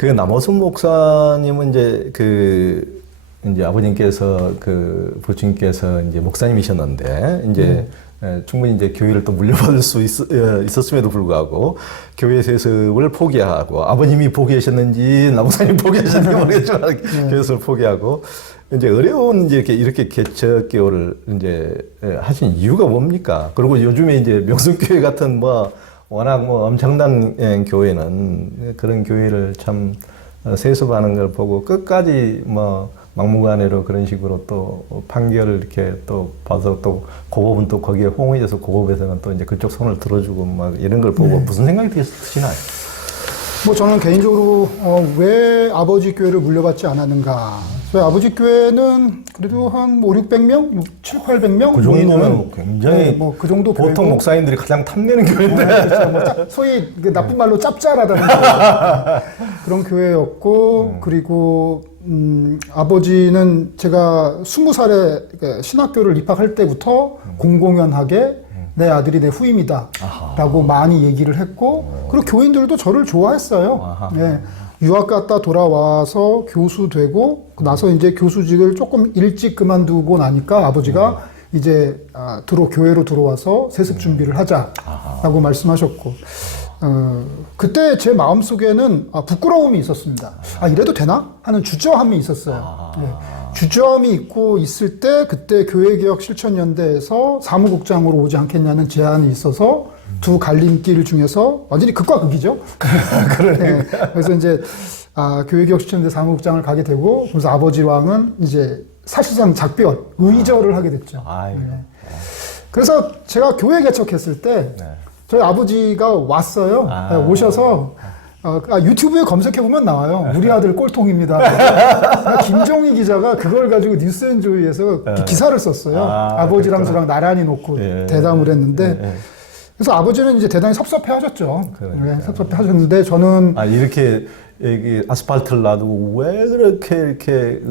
그 남호순 목사님은 이제 아버님께서 부친께서 이제 목사님이셨는데 이제 충분히 이제 교회를 또 물려받을 수 있었음에도 불구하고 교회 세습을 포기하고 아버님이 포기하셨는지 남목사님 포기하셨는지 모르겠지만 교회를 포기하고 이제 어려운 이제 이렇게 개척교를 이제 하신 이유가 뭡니까? 그리고 요즘에 이제 명성교회 같은 워낙 엄청난 교회는 그런 교회를 참 세습하는 걸 보고 끝까지 막무가내로 그런 식으로 또 판결을 이렇게 또 봐서 또 고법은 또 거기에 호응해져서 고법에서는 또 이제 그쪽 손을 들어주고 이런 걸 보고 무슨 생각이 드시나요? 저는 개인적으로 왜 아버지 교회를 물려받지 않았는가. 저희 아버지 교회는 그래도 한 5, 600명? 7, 800명? 그 정도면 굉장히 그 정도 보통 교회고. 목사님들이 가장 탐내는 교회인데. 그렇죠. 소위 나쁜 말로 짭짤하다는 그런 교회였고, 그리고 아버지는 제가 20살에 신학교를 입학할 때부터 공공연하게 내 아들이 내 후임이다 라고 많이 얘기를 했고, 그리고 교인들도 저를 좋아했어요. 네. 유학 갔다 돌아와서 교수 되고 나서 이제 교수직을 조금 일찍 그만두고 나니까 아버지가 이제 교회로 들어와서 세습 준비를 하자라고 말씀하셨고, 그때 제 마음속에는 부끄러움이 있었습니다. 이래도 되나? 하는 주저함이 있었어요. 네. 주저함이 있고 있을 때 그때 교회개혁실천연대에서 사무국장으로 오지 않겠냐는 제안이 있어서 두 갈림길 중에서 완전히 극과 극이죠. 네. 그래서 이제 교회개혁실천연대 사무국장을 가게 되고, 그래서 아버지랑은 이제 사실상 작별, 의절을 하게 됐죠. 네. 그래서 제가 교회 개척했을 때 저희 아버지가 왔어요. 오셔서 유튜브에 검색해보면 나와요. 우리 아들 꼴통입니다. 김종희 기자가 그걸 가지고 뉴스앤조이에서 기사를 썼어요. 아버지랑 저랑 나란히 놓고 대담을 했는데, 그래서 아버지는 이제 대단히 섭섭해 하셨죠. 네, 섭섭해 하셨는데, 저는. 이렇게 아스팔트를 놔두고 왜 그렇게 이렇게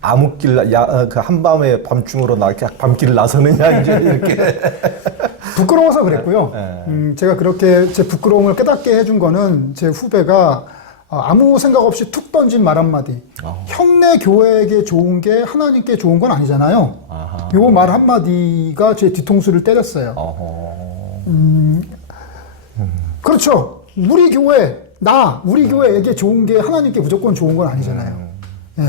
암흑길, 그 한밤에 밤중으로 밤길을 나서느냐, 이제 이렇게. 부끄러워서 그랬고요. 제가 그렇게 제 부끄러움을 깨닫게 해준 거는 제 후배가 아무 생각 없이 툭 던진 말 한마디. 형네 교회에게 좋은 게 하나님께 좋은 건 아니잖아요. 요 말 한마디가 제 뒤통수를 때렸어요. 그렇죠. 우리 교회에게 좋은 게 하나님께 무조건 좋은 건 아니잖아요. 네.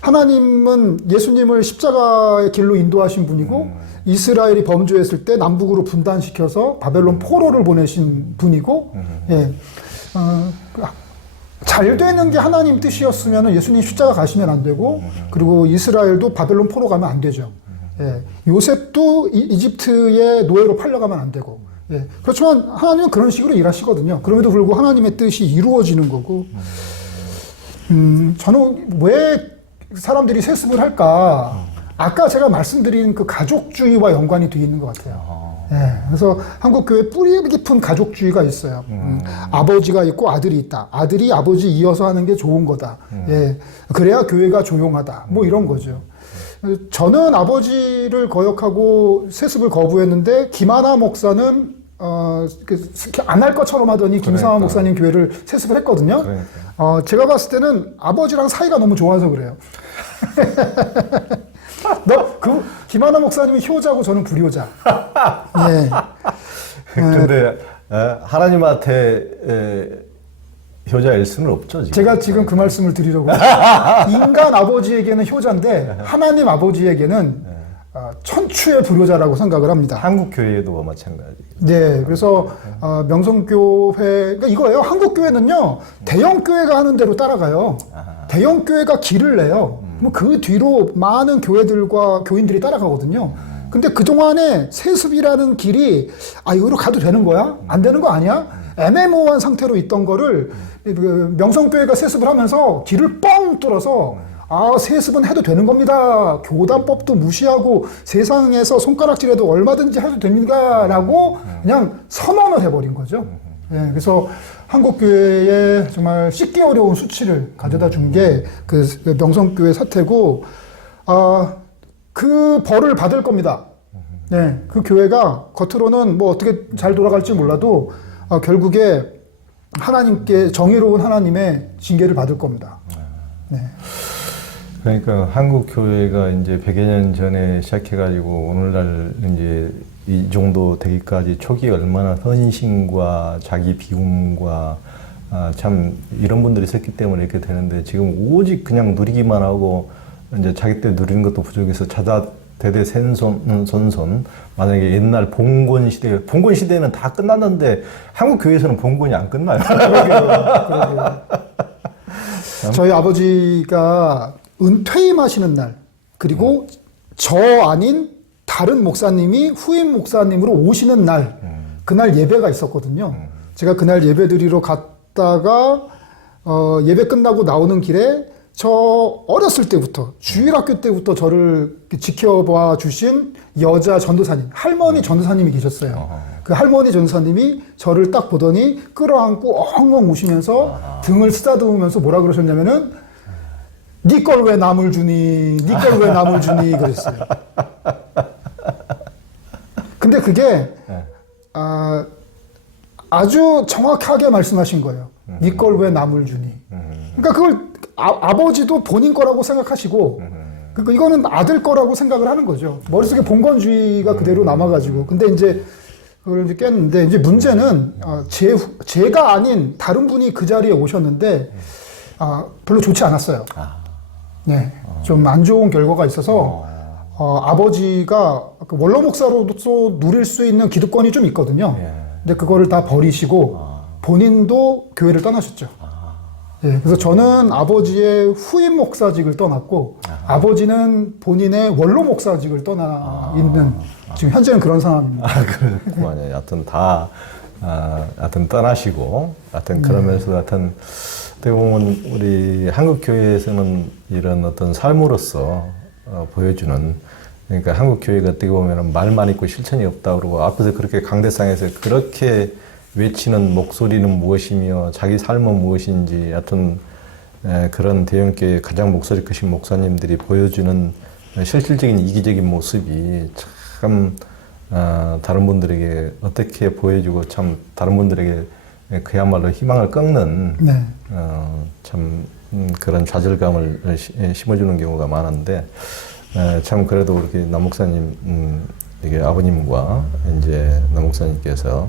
하나님은 예수님을 십자가의 길로 인도하신 분이고, 이스라엘이 범죄했을 때 남북으로 분단시켜서 바벨론 포로를 보내신 분이고, 잘 되는 게 하나님 뜻이었으면 예수님 십자가 가시면 안 되고, 그리고 이스라엘도 바벨론 포로 가면 안 되죠. 요셉도 이집트의 노예로 팔려가면 안 되고. 그렇지만 하나님은 그런 식으로 일하시거든요. 그럼에도 불구하고 하나님의 뜻이 이루어지는 거고, 저는 왜 사람들이 세습을 할까? 아까 제가 말씀드린 그 가족주의와 연관이 돼 있는 것 같아요. 그래서 한국교회 뿌리 깊은 가족주의가 있어요. 아버지가 있고 아들이 있다. 아들이 아버지 이어서 하는 게 좋은 거다. 그래야 교회가 조용하다. 이런 거죠. 저는 아버지를 거역하고 세습을 거부했는데, 김하나 목사는 안 할 것처럼 하더니 김상환 목사님 교회를 세습을 했거든요. 제가 봤을 때는 아버지랑 사이가 너무 좋아서 그래요. 김하나 목사님이 효자고 저는 불효자. 근데 하나님한테 효자일 수는 없죠. 제가 지금 그 말씀을 드리려고. 인간 아버지에게는 효자인데 하나님 아버지에게는 천추의 불효자라고 생각을 합니다. 한국 교회도 마찬가지. 네, 그래서 명성교회, 그러니까 이거예요. 한국 교회는요, 대형 교회가 하는 대로 따라가요. 대형 교회가 길을 내요. 그 뒤로 많은 교회들과 교인들이 따라가거든요. 근데 그동안에 세습이라는 길이 이거로 가도 되는 거야? 안 되는 거 아니야? 애매모호한 상태로 있던 거를 명성교회가 세습을 하면서 길을 뻥 뚫어서 세습은 해도 되는 겁니다. 교단법도 무시하고 세상에서 손가락질해도 얼마든지 해도 됩니다. 라고 그냥 선언을 해버린 거죠. 그래서 한국교회에 정말 씻기 어려운 수치를 가져다 준 게 그 명성교회 사태고, 그 벌을 받을 겁니다. 그 교회가 겉으로는 어떻게 잘 돌아갈지 몰라도 결국에 하나님께 정의로운 하나님의 징계를 받을 겁니다. 네. 그러니까 한국 교회가 이제 100여 년 전에 시작해가지고 오늘날 이제 이 정도 되기까지 초기에 얼마나 헌신과 자기 비움과 참 이런 분들이 있었기 때문에 이렇게 되는데 지금 오직 그냥 누리기만 하고 이제 자기 때 누리는 것도 부족해서 대대 선손 만약에 옛날 봉건 시대는 다 끝났는데 한국 교회에서는 봉건이 안 끝나요. 그러게요. 저희 아버지가 은퇴임하시는 날 그리고 저 아닌 다른 목사님이 후임 목사님으로 오시는 날 그날 예배가 있었거든요. 제가 그날 예배 드리러 갔다가 예배 끝나고 나오는 길에 저 어렸을 때부터 주일학교 때부터 저를 지켜봐 주신 여자 전도사님, 할머니 전도사님이 계셨어요. 그 할머니 전도사님이 저를 딱 보더니 끌어안고 엉엉 우시면서 등을 쓰다듬으면서 뭐라 그러셨냐면은 니 걸 왜 남을 주니? 니 걸 왜 남을 주니? 그랬어요. 근데 그게 아주 정확하게 말씀하신 거예요. 니 걸 왜 남을 주니? 그러니까 그걸 아버지도 본인 거라고 생각하시고 그러니까 이거는 아들 거라고 생각을 하는 거죠. 머릿속에 봉건주의가 그대로 남아가지고. 근데 이제 그걸 이제 깼는데 이제 문제는 제가 아닌 다른 분이 그 자리에 오셨는데 별로 좋지 않았어요. 네, 좀 안 좋은 결과가 있어서 아버지가 원로 목사로서 누릴 수 있는 기득권이 좀 있거든요. 근데 그거를 다 버리시고 본인도 교회를 떠나셨죠. 예, 그래서 저는 아버지의 후임 목사직을 떠났고 아버지는 본인의 원로 목사직을 떠나 있는 지금 현재는 그런 상황입니다. 그렇구만요. 여하튼 하여튼 떠나시고 하여튼 그러면서 하여튼 어떻게 보면 우리 한국 교회에서는 이런 어떤 삶으로서 보여주는 그러니까 한국 교회가 어떻게 보면 말만 있고 실천이 없다 그러고 앞에서 그렇게 강대상에서 그렇게 외치는 목소리는 무엇이며 자기 삶은 무엇인지 하여튼 그런 대형교회 가장 목소리 크신 목사님들이 보여주는 실질적인 이기적인 모습이 참 다른 분들에게 어떻게 보여주고 참 다른 분들에게 그야말로 희망을 꺾는 네. 참 그런 좌절감을 심어주는 경우가 많은데 참 그래도 이렇게 남 목사님 이게 아버님과 이제 남 목사님께서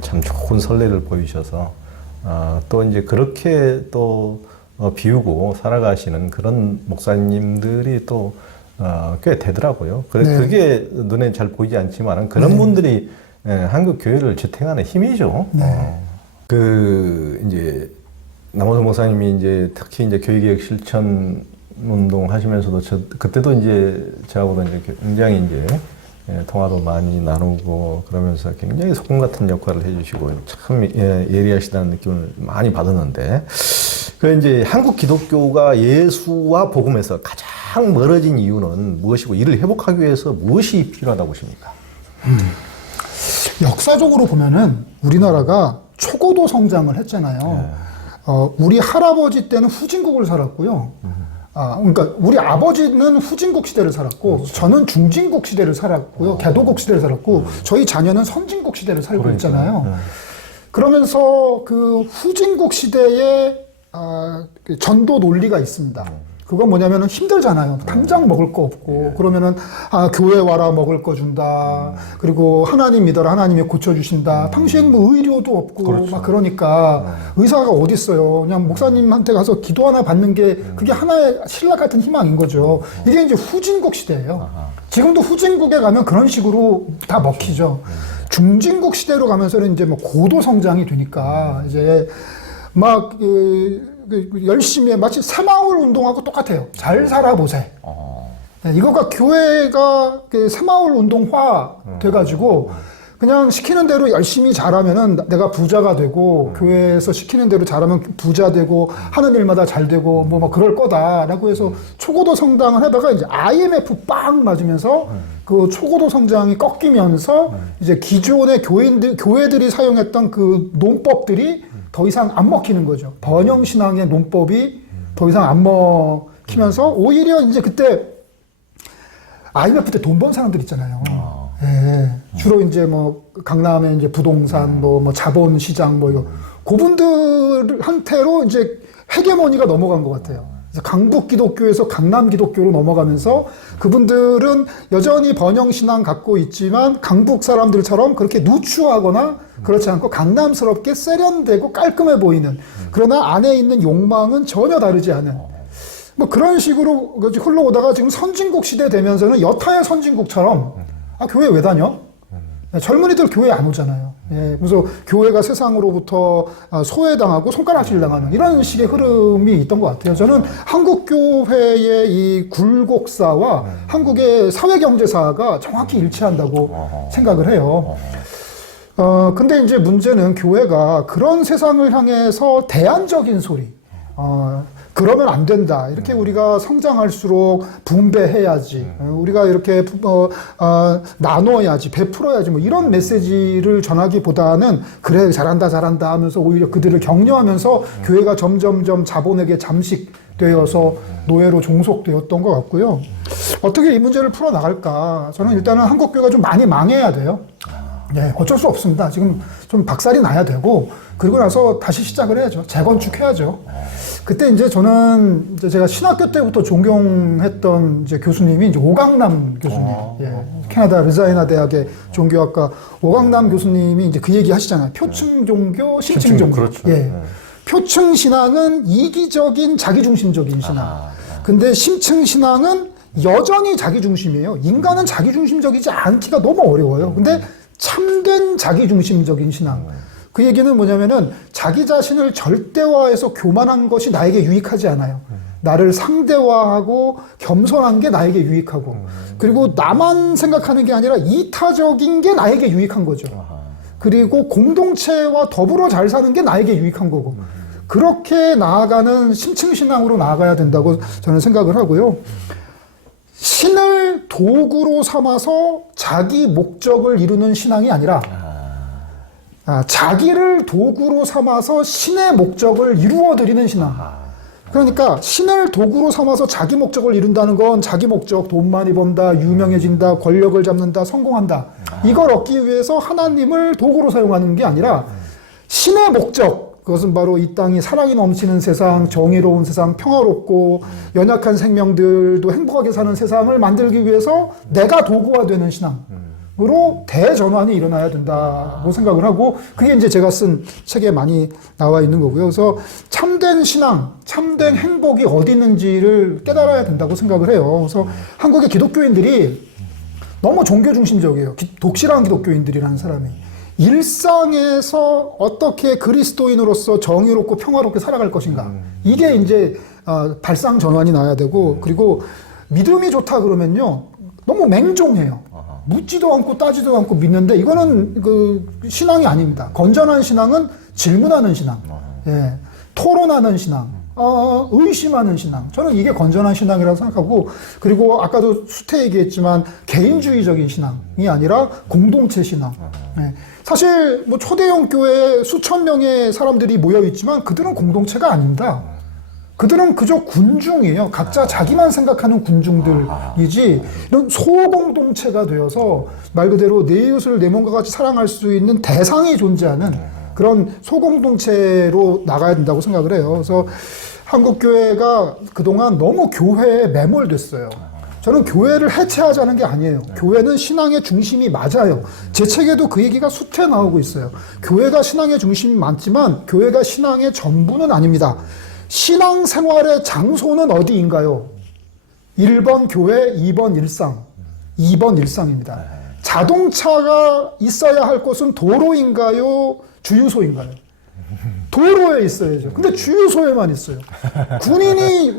참 좋은 선례를 보이셔서 또 이제 그렇게 또 비우고 살아가시는 그런 목사님들이 또 꽤 되더라고요. 네. 그게 눈에 잘 보이지 않지만 그런 분들이 한국 교회를 지탱하는 힘이죠. 네. 이제 남호성 목사님이 이제 특히 이제 교회개혁 실천 운동 하시면서도 그때도 이제 저하고도 이제 굉장히 이제 통화도 많이 나누고 그러면서 굉장히 소금 같은 역할을 해주시고 참 예리하시다는 느낌을 많이 받았는데 그 이제 한국 기독교가 예수와 복음에서 가장 멀어진 이유는 무엇이고 이를 회복하기 위해서 무엇이 필요하다고 보십니까? 역사적으로 보면은 우리나라가 초고도 성장을 했잖아요. 우리 할아버지 때는 후진국을 살았고요. 그러니까 우리 아버지는 후진국 시대를 살았고, 그렇죠. 저는 중진국 시대를 살았고요. 개도국 시대를 살았고, 저희 자녀는 선진국 시대를 살고 있잖아요. 그러면서 그 후진국 시대의 그 전도 논리가 있습니다. 그건 뭐냐면은 힘들잖아요. 당장 먹을 거 없고 그러면은 교회 와라 먹을 거 준다. 그리고 하나님 믿어라 하나님이 고쳐주신다. 당시엔 뭐 의료도 없고 그렇죠. 막 그러니까 의사가 어디 있어요. 그냥 목사님한테 가서 기도 하나 받는 게 그게 하나의 신라 같은 희망인 거죠. 이게 이제 후진국 시대예요. 지금도 후진국에 가면 그런 식으로 다 먹히죠. 중진국 시대로 가면서는 이제 뭐 고도 성장이 되니까 이제 막 열심히 해. 마치 새마을 운동하고 똑같아요. 잘 살아보세. 네, 이거가 교회가 새마을 운동화 돼가지고 그냥 시키는 대로 열심히 잘하면은 내가 부자가 되고 교회에서 시키는 대로 잘하면 부자 되고 하는 일마다 잘 되고 뭐 그럴 거다라고 해서 초고도 성장을 하다가 이제 IMF 빵 맞으면서 그 초고도 성장이 꺾이면서 이제 기존의 교회들이 사용했던 그 논법들이 더 이상 안 먹히는 거죠. 번영신앙의 논법이 더 이상 안 먹히면서 오히려 이제 그때 IMF 때 돈 번 사람들 있잖아요. 예. 주로 이제 뭐 강남에 이제 부동산 뭐 자본시장 뭐 이거 그분들한테로 이제 헤게모니가 넘어간 것 같아요. 그래서 강북 기독교에서 강남 기독교로 넘어가면서 그분들은 여전히 번영신앙 갖고 있지만 강북 사람들처럼 그렇게 누추하거나 그렇지 않고 강남스럽게 세련되고 깔끔해 보이는, 그러나 안에 있는 욕망은 전혀 다르지 않은 뭐 그런 식으로 흘러오다가 지금 선진국 시대 되면서는 여타의 선진국처럼 아, 교회 왜 다녀? 젊은이들 교회 안 오잖아요. 예, 그래서 교회가 세상으로부터 소외당하고 손가락질 당하는 이런 식의 흐름이 있던 것 같아요. 저는 한국 교회의 이 굴곡사와 한국의 사회경제사가 정확히 일치한다고 생각을 해요. 근데 이제 문제는 교회가 그런 세상을 향해서 대안적인 소리, 그러면 안 된다. 이렇게 우리가 성장할수록 분배해야지. 우리가 이렇게 나눠야지, 베풀어야지. 뭐 이런 메시지를 전하기보다는 그래 잘한다 잘한다 하면서 오히려 그들을 격려하면서 교회가 점점점 자본에게 잠식되어서 노예로 종속되었던 것 같고요. 어떻게 이 문제를 풀어나갈까? 저는 일단은 한국 교회가 좀 많이 망해야 돼요. 네, 어쩔 수 없습니다. 지금 좀 박살이 나야 되고, 그리고 나서 다시 시작을 해야죠. 재건축해야죠. 그때 이제 저는 이제 제가 신학교 때부터 존경했던 이제 교수님이 이제 오강남 교수님, 예, 캐나다 르자이나 대학의 종교학과 오강남 교수님이 이제 그 얘기 하시잖아요. 표층 종교, 심층 종교. 그렇죠. 예. 표층 신앙은 이기적인 자기중심적인 신앙. 근데 심층 신앙은 여전히 자기중심이에요. 인간은 자기중심적이지 않기가 너무 어려워요. 근데 참된 자기중심적인 신앙. 그 얘기는 뭐냐면은 자기 자신을 절대화해서 교만한 것이 나에게 유익하지 않아요. 나를 상대화하고 겸손한 게 나에게 유익하고, 그리고 나만 생각하는 게 아니라 이타적인 게 나에게 유익한 거죠. 그리고 공동체와 더불어 잘 사는 게 나에게 유익한 거고, 그렇게 나아가는 심층신앙으로 나아가야 된다고 저는 생각을 하고요. 신을 도구로 삼아서 자기 목적을 이루는 신앙이 아니라 자기를 도구로 삼아서 신의 목적을 이루어드리는 신앙. 그러니까 신을 도구로 삼아서 자기 목적을 이룬다는 건 자기 목적, 돈 많이 번다, 유명해진다, 권력을 잡는다, 성공한다. 이걸 얻기 위해서 하나님을 도구로 사용하는 게 아니라 신의 목적, 그것은 바로 이 땅이 사랑이 넘치는 세상, 정의로운 세상, 평화롭고 연약한 생명들도 행복하게 사는 세상을 만들기 위해서 내가 도구가 되는 신앙으로 대전환이 일어나야 된다고 생각을 하고, 그게 이제 제가 쓴 책에 많이 나와 있는 거고요. 그래서 참된 신앙, 참된 행복이 어디 있는지를 깨달아야 된다고 생각을 해요. 그래서 한국의 기독교인들이 너무 종교 중심적이에요. 독실한 기독교인들이라는 사람이. 일상에서 어떻게 그리스도인으로서 정의롭고 평화롭게 살아갈 것인가. 이게 이제 발상 전환이 나야 되고, 그리고 믿음이 좋다 그러면요, 너무 맹종해요. 묻지도 않고 따지도 않고 믿는데 이거는 그 신앙이 아닙니다. 건전한 신앙은 질문하는 신앙, 예, 토론하는 신앙, 의심하는 신앙. 저는 이게 건전한 신앙이라고 생각하고, 그리고 아까도 수태 얘기했지만 개인주의적인 신앙이 아니라 공동체 신앙. 예. 사실 뭐 초대형 교회에 수천 명의 사람들이 모여 있지만 그들은 공동체가 아닙니다. 그들은 그저 군중이에요. 각자 자기만 생각하는 군중들이지, 이런 소공동체가 되어서 말 그대로 내 이웃을 내 몸과 같이 사랑할 수 있는 대상이 존재하는 그런 소공동체로 나가야 된다고 생각을 해요. 그래서 한국교회가 그동안 너무 교회에 매몰됐어요. 저는 교회를 해체하자는 게 아니에요. 교회는 신앙의 중심이 맞아요. 제 책에도 그 얘기가 수태 나오고 있어요. 교회가 신앙의 중심이 맞지만 교회가 신앙의 전부는 아닙니다. 신앙생활의 장소는 어디인가요? 1번 교회, 2번 일상. 2번 일상입니다. 자동차가 있어야 할 곳은 도로인가요? 주유소인가요? 도로에 있어야죠. 근데 주유소에만 있어요. 군인이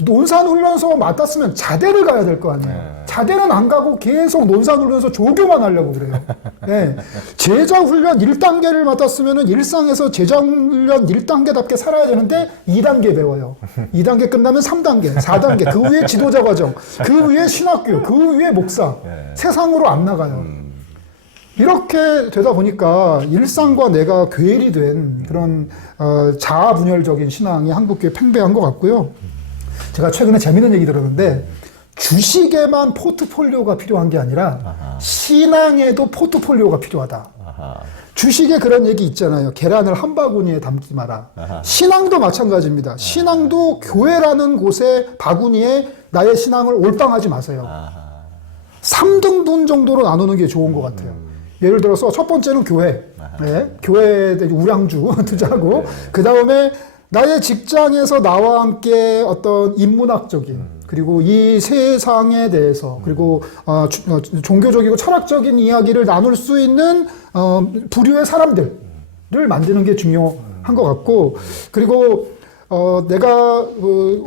논산훈련소 맡았으면 자대를 가야 될 거 아니에요. 자대는 안 가고 계속 논산훈련소 조교만 하려고 그래요. 네. 제자훈련 1단계를 맡았으면 일상에서 제자훈련 1단계답게 살아야 되는데 2단계 배워요. 2단계 끝나면 3단계, 4단계, 그 위에 지도자 과정, 그 위에 신학교, 그 위에 목사. 세상으로 안 나가요. 이렇게 되다 보니까 일상과 내가 괴리 된 그런 자아분열적인 신앙이 한국교회에 팽배한 것 같고요. 제가 최근에 재밌는 얘기 들었는데, 주식에만 포트폴리오가 필요한 게 아니라 신앙에도 포트폴리오가 필요하다. 아하. 주식에 그런 얘기 있잖아요. 계란을 한 바구니에 담지 마라. 신앙도 마찬가지입니다. 신앙도 교회라는 곳에 바구니에 나의 신앙을 올빵하지 마세요. 3등분 정도로 나누는 게 좋은 것 같아요. 예를 들어서 첫 번째는 교회. 네, 교회에 우량주 투자하고 그 다음에 나의 직장에서 나와 함께 어떤 인문학적인 그리고 이 세상에 대해서 그리고 종교적이고 철학적인 이야기를 나눌 수 있는 부류의 사람들을 만드는 게 중요한 것 같고 그리고 내가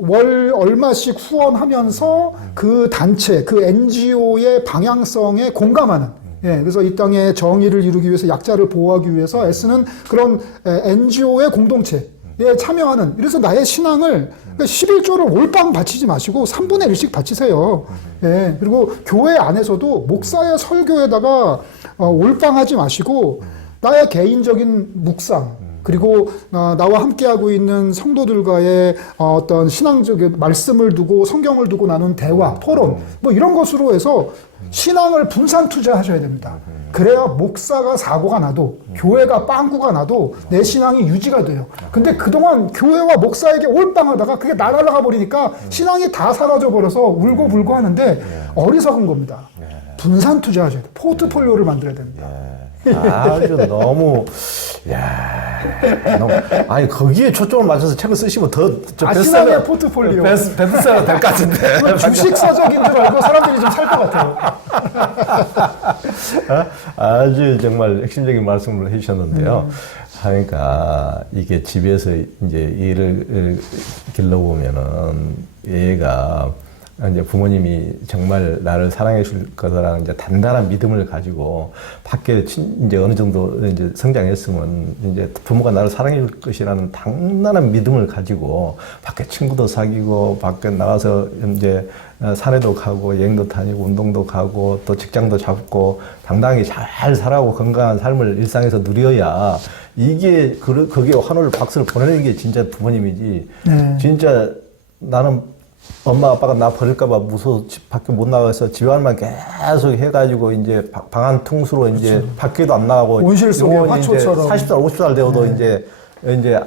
월 얼마씩 후원하면서 그 단체, 그 NGO의 방향성에 공감하는 예, 그래서 이 땅의 정의를 이루기 위해서 약자를 보호하기 위해서 애쓰는 그런 NGO의 공동체에 참여하는 이래서 나의 신앙을 그러니까 11조를 올빵 바치지 마시고 3분의 1씩 바치세요. 예, 그리고 교회 안에서도 목사의 설교에다가 올빵하지 마시고 나의 개인적인 묵상 그리고 나와 함께하고 있는 성도들과의 어떤 신앙적인 말씀을 두고 성경을 두고 나눈 대화, 토론 뭐 이런 것으로 해서 신앙을 분산 투자하셔야 됩니다. 그래야 목사가 사고가 나도 교회가 빵꾸가 나도 내 신앙이 유지가 돼요. 근데 그동안 교회와 목사에게 올빵하다가 그게 날아가 버리니까 신앙이 다 사라져 버려서 울고 불고 하는데 어리석은 겁니다. 분산 투자하셔야 돼요. 포트폴리오를 만들어야 됩니다. 아주 너무 너무, 아니 거기에 초점을 맞춰서 책을 쓰시면 더 신앙의 포트폴리오 베스트셀러 될 것 같은데. 주식 서적인 줄 알고 사람들이 좀 살 것 같아요. 아주 정말 핵심적인 말씀을 해주셨는데요. 그러니까 이게 집에서 이제 일을 길러보면은 얘가 이제 부모님이 정말 나를 사랑해 줄 거다라는 이제 단단한 믿음을 가지고 밖에 이제 어느 정도 이제 성장했으면 이제 부모가 나를 사랑해 줄 것이라는 단단한 믿음을 가지고 밖에 친구도 사귀고 밖에 나가서 이제 산에도 가고 여행도 다니고 운동도 가고 또 직장도 잡고 당당히 잘 살아가고 건강한 삶을 일상에서 누려야 이게 거기에 환호를 박수를 보내는 게 진짜 부모님이지. 진짜 나는 엄마 아빠가 나 버릴까봐 무서워 집 밖에 못 나가서 집안만 계속 해가지고 이제 방 한 퉁수로 이제 밖에도 안 나가고 온실 속의 화초처럼 40살 50살 되어도 이제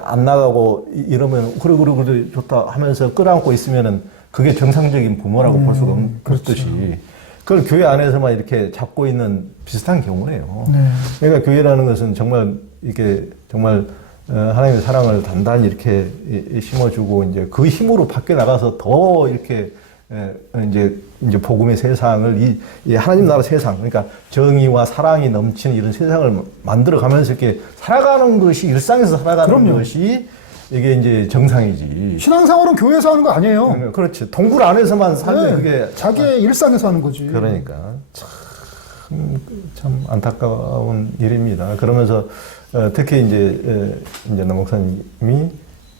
안 나가고 이러면 그래 좋다 하면서 끌어안고 있으면은 그게 정상적인 부모라고 볼 수가 없듯이 그걸 교회 안에서만 이렇게 잡고 있는 비슷한 경우예요. 그러니까 교회라는 것은 정말 이게 정말 하나님의 사랑을 단단히 이렇게 심어주고 이제 그 힘으로 밖에 나가서 더 이렇게 이제 복음의 세상을 이 하나님 나라 세상 그러니까 정의와 사랑이 넘치는 이런 세상을 만들어가면서 이렇게 살아가는 것이 일상에서 살아가는 것이 이게 이제 정상이지. 신앙생활은 교회에서 하는 거 아니에요. 그렇지. 동굴 안에서만 살면 그게 자기의 일상에서 하는 거지. 그러니까 참 안타까운 일입니다. 그러면서 특히 이제 남 목사님이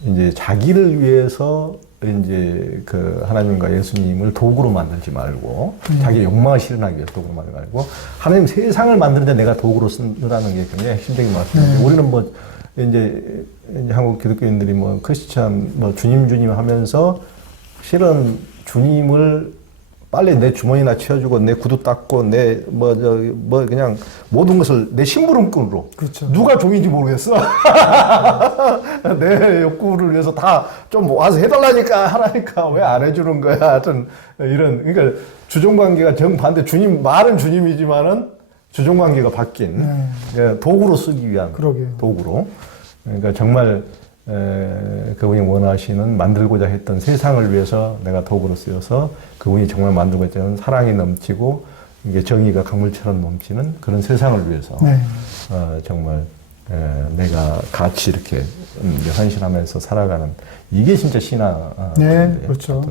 이제 자기를 위해서 이제 그 하나님과 예수님을 도구로 만들지 말고 자기 욕망을 실현하기 위해서 도구로 만들지 말고 하나님 세상을 만드는데 내가 도구로 쓰라는 게 굉장히 핵심적인 말씀입니다. 우리는 뭐 이제 한국 기독교인들이 뭐 크리스찬 뭐 주님 하면서 실은 주님을 빨리 내 주머니나 채워주고 내 구두 닦고 내 뭐 그냥 모든 것을 내 심부름꾼으로 그렇죠. 누가 종인지 모르겠어. 내 욕구를 위해서 다 좀 와서 해달라니까 하라니까 왜 안 해주는 거야. 하여튼 이런 그러니까 주종관계가 정반대. 주님 말은 주님이지만은 주종관계가 바뀐 도구로 쓰기 위한 도구로. 그러니까 정말 그분이 원하시는 만들고자 했던 세상을 위해서 내가 도구로 쓰여서 그분이 정말 만들고 있는 사랑이 넘치고 이게 정의가 강물처럼 넘치는 그런 세상을 위해서 정말 내가 같이 이렇게 헌신하면서 살아가는 이게 진짜 신앙. 네, 그렇죠.